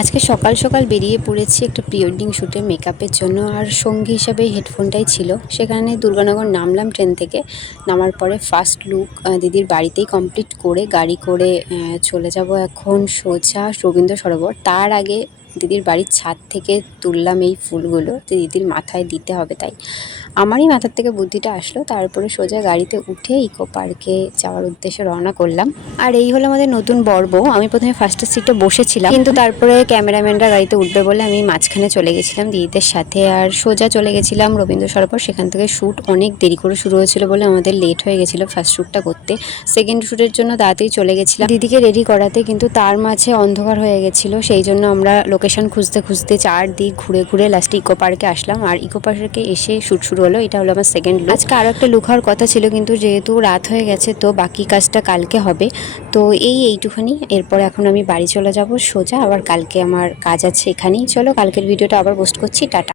আজকে সকাল সকাল বেরিয়ে পড়েছি একটা প্রি ওয়েডিং শ্যুটে মেকআপের জন্য। আর সঙ্গী হিসাবে হেডফোনটাই ছিল। সেখানে দুর্গানগর নামলাম ট্রেন থেকে। নামার পরে ফার্স্ট লুক দিদির বাড়িতেই কমপ্লিট করে গাড়ি করে চলে যাব এখন সোজা রবীন্দ্র সরোবর। তার আগে দিদির বাড়ির ছাদ থেকে তুললাম এই ফুলগুলো, যে দিদির মাথায় দিতে হবে, তাই আমারই মাথার থেকে বুদ্ধিটা আসলো। তারপরে সোজা গাড়িতে উঠে ইকো পার্কে যাওয়ার উদ্দেশ্যে রওনা করলাম। আর এই হলো আমাদের নতুন বর বউ। আমি প্রথমে ফার্স্টের সিটে বসেছিলাম, কিন্তু তারপরে ক্যামেরাম্যানরা গাড়িতে উঠবে বলে আমি মাঝখানে চলে গেছিলাম দিদিদের সাথে। আর সোজা চলে গেছিলাম রবীন্দ্র সরোবর। সেখান থেকে শ্যুট অনেক দেরি করে শুরু হয়েছিল বলে আমাদের লেট হয়ে গেছিলো ফার্স্ট শ্যুটটা করতে। সেকেন্ড শ্যুটের জন্য তাড়াতাড়ি চলে গেছিলাম দিদিকে রেডি করাতে, কিন্তু তার মাঝে অন্ধকার হয়ে গেছিলো। সেই জন্য আমরা লোকেশন খুঁজতে খুঁজতে চারদিক ঘুরে ঘুরে লাস্টে ইকো পার্কে আসলাম। আর ইকো পার্কে এসে শ্যুট শুরু হলো। এটা হলো আমার সেকেন্ড লুক। আজকে আরও একটা লুক হওয়ার কথা ছিল, কিন্তু যেহেতু রাত হয়ে গেছে তো বাকি কাজটা কালকে হবে। তো এইটুখানি। এরপর এখন আমি বাড়ি চলে যাব সোজা। আবার কালকে আমার কাজ আছে এখানেই। চলো কালকের ভিডিওটা আবার পোস্ট করছি। টাটা।